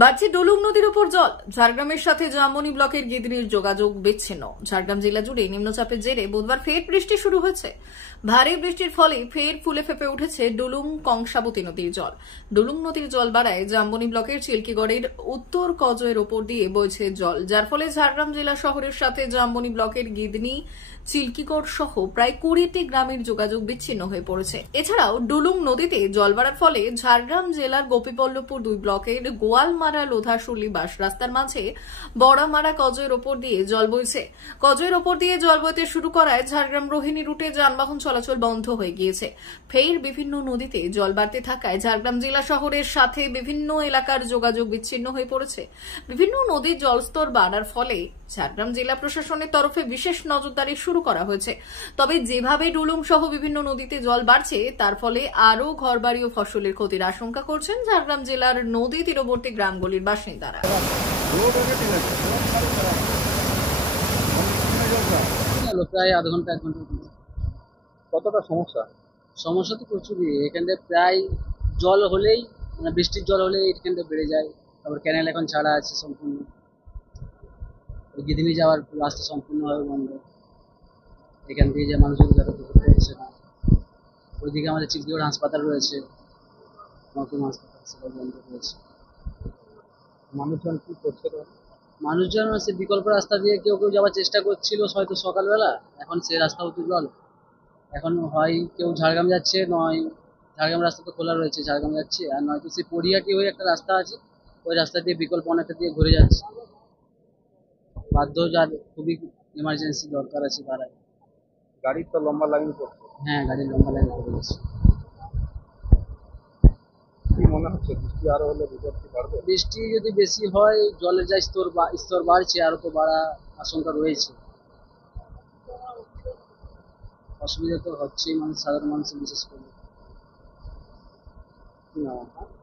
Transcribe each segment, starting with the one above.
বাড়ছে ডলুং নদীর উপর জল। ঝাড়গ্রামের সাথে জামবনি ব্লকের গিদনির যোগাযোগ বিচ্ছিন্ন। ঝাড়গ্রাম জেলা জুড়ে নিম্নচাপের জেরে বুধবার ফের বৃষ্টি শুরু হয়েছে। ভারী বৃষ্টির ফলে ফের ফুলে ফেপে উঠেছে ডলুং কংসাবতী নদীর জল। ডলুং নদীর জল বাড়ায় জামবনি ব্লকের চিল্কিগড়ের উত্তর কজয়ের ওপর দিয়ে বইছে জল, যার ফলে ঝাড়গ্রাম জেলা শহরের সাথে জামবনি ব্লকের গিদনি, চিল্কিগড় সহ প্রায় 20টি গ্রামের যোগাযোগ বিচ্ছিন্ন হয়ে পড়েছে। এছাড়াও ডলুং নদীতে জল বাড়ার ফলে ঝাড়গ্রাম জেলার গোপীবল্লভপুর 2 ব্লকের গোয়ালমারা লোধাশুলি বাস রাস্তার মাঝে বড়ামারা কজয়ের ওপর দিয়ে জল বইছে। কজয়ের ওপর দিয়ে জল বইতে শুরু করায় ঝাড়গ্রাম রোহিণী রুটে যানবাহন চলাচল বন্ধ হয়ে গিয়েছে। ফের বিভিন্ন নদীতে জল বাড়তে থাকায় ঝাড়গ্রাম জেলা শহরের সাথে বিভিন্ন এলাকার যোগাযোগ বিচ্ছিন্ন হয়ে পড়েছে। বিভিন্ন নদীর জলস্তর বাড়ার ফলে ঝাড়গ্রাম জেলা প্রশাসনের তরফে বিশেষ নজরদারি শুরু করা হয়েছে। তবে যেভাবে ডুলুং সহ বিভিন্ন নদীতে জল বাড়ছে তার ফলে আরও ঘরবাড়ি ও ফসলের ক্ষতির আশঙ্কা করছেন ঝাড়গ্রাম জেলার নদী তীরবর্তী গ্রামগুলির বাসিন্দারা। প্রায় আধ ঘন্টা 1 ঘন্টা। কতটা সমস্যা? সমস্যা তো প্রচুরই। এখানে প্রায় জল হলেই বৃষ্টির জল হলেই এখানে বেড়ে যায়। তারপর ক্যানেল এখন ছাড়া আছে সম্পূর্ণ। গিদিনি যাওয়ার রাস্তা সম্পূর্ণভাবে বন্ধ। এখান দিয়ে যে মানুষজন যাতায়াত করতে পারছে না। ওইদিকে আমাদের চিল্কিগড় হাসপাতাল রয়েছে, নতুন হাসপাতাল, সেটা বন্ধ রয়েছে। মানুষজন কি করছে? মানুষজন সে বিকল্প রাস্তা দিয়ে কেউ কেউ যাওয়ার চেষ্টা করছিল হয়তো সকালবেলা, এখন সে রাস্তাও তো জল। এখন হয় কেউ ঝাড়গ্রাম যাচ্ছে, নয় ঝাড়গ্রাম রাস্তা তো খোলা রয়েছে, ঝাড়গ্রাম যাচ্ছে, আর নয়তো সে পরিহাটি হয়ে একটা রাস্তা আছে, ওই রাস্তা দিয়ে বিকল্প অনেকটা দিয়ে ঘুরে যাচ্ছে। বাধ্য যার খুবই ইমার্জেন্সি দরকার আছে তারাই। গাড়ির তো লম্বা লাইন পড়ছে। হ্যাঁ, গাড়ির লম্বা লাইন পড়ে গেছে। কি মনে হচ্ছে বৃষ্টি আরো হলে বিপত্তি বাড়বে? বৃষ্টি যদি বেশি হয়, জলের যা স্তর বাড়ছে, আরো তো বাড়া আশঙ্কা রয়েছে। অসুবিধা তো হচ্ছেই সাধারণ মানুষের, বিশেষ করে।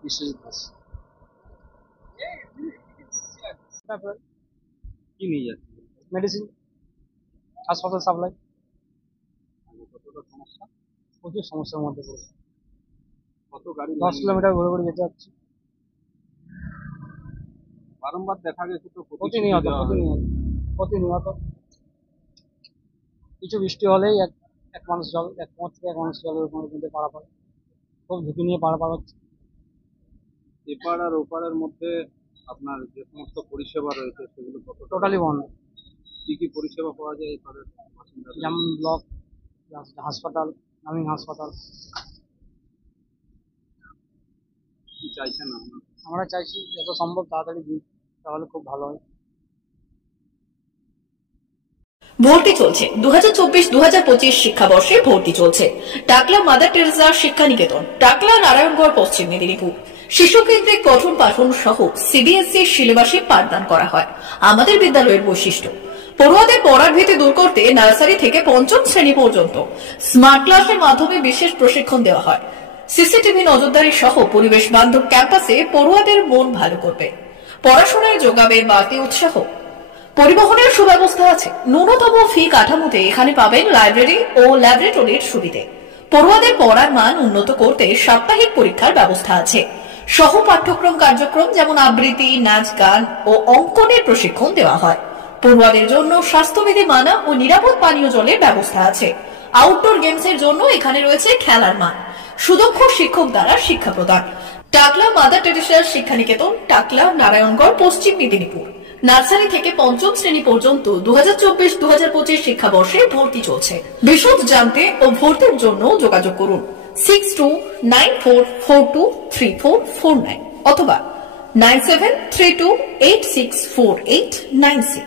বিশ্বজিৎ দাস। কি নিয়ে যাচ্ছে? মেডিসিন, হাসপাতাল সাপ্লাই। কতটা সমস্যা? প্রচুর সমস্যার মধ্যে পড়েছে। কত গাড়ি? 10 কিলোমিটার ঘুরে ঘুরে যেতে হচ্ছে। বারংবার দেখা গেছে তো প্রতিনিয়ত কিছু বৃষ্টি হলেই এক মানুষ জল, এক মোড় থেকে এক মানুষ জলের মধ্যে পারাপার, খুব ঝুঁকি নিয়ে পারাপার হচ্ছে। এপার আর ওপারের মধ্যে আপনার যে সমস্ত পরিষেবা রয়েছে সেগুলো টোটালি বন্ধ। কি কি পরিষেবা পাওয়া যায় এপারের বাসিন্দাদের? যেমন ব্লক হাসপাতাল, নামিং হাসপাতাল। কি চাইছেন আপনারা? আমরা চাইছি যত সম্ভব তাড়াতাড়ি দিন, তাহলে খুব ভালো হয়। ভর্তি চলছে 2024-2025 শিক্ষাবর্ষে ভর্তি চলছে টাকলা মাদার টেরেসা শিক্ষা নিকেতন, টাকলা, নারায়ণগড়, পশ্চিম মেদিনীপুর। শিশু কেন্দ্রিক পঠন পাঠন সহ সিবিএসই সিলেবাসে পাঠদান করা হয়। আমাদের বিদ্যালয়ের বৈশিষ্ট্য, পড়ুয়াদের পড়ার ভীতি দূর করতে নার্সারি থেকে 5ম শ্রেণী পর্যন্ত স্মার্ট ক্লাসের মাধ্যমে বিশেষ প্রশিক্ষণ দেওয়া হয়। সিসিটিভি নজরদারি সহ পরিবেশ বান্ধব ক্যাম্পাসে পড়ুয়াদের মন ভালো করবে, পড়াশোনায় যোগাবে বাড়তি উৎসাহ। পরিবহনের সুব্যবস্থা আছে। ন্যূনতম ফি কাঠামোতে এখানে পাবেন লাইব্রেরি ও ল্যাবরেটরির সুবিধে। পড়ুয়াদের পড়ার মান উন্নত করতে সাপ্তাহিক পরীক্ষার ব্যবস্থা আছে। সহ পাঠ্যক্রম কার্যক্রম যেমন আবৃত্তি, নাচ, গান ও অঙ্কনের প্রশিক্ষণ দেওয়া হয়। পড়ুয়াদের জন্য স্বাস্থ্যবিধি মানা ও নিরাপদ পানীয় জলের ব্যবস্থা আছে। আউটডোর গেমসের জন্য এখানে রয়েছে খেলার মাঠ। সুদক্ষ শিক্ষক দ্বারা শিক্ষা প্রদান। টাকলা মাদার টেরেসা শিক্ষা নিকেতন, টাকলা, নারায়ণগড়, পশ্চিম মেদিনীপুর। নার্সারি থেকে 5ম শ্রেণী পর্যন্ত 2024-2025 শিক্ষাবর্ষে ভর্তি চলছে। বিশদ জানতে ও ভর্তির জন্য যোগাযোগ করুন 6294423449 অথবা 9732864896।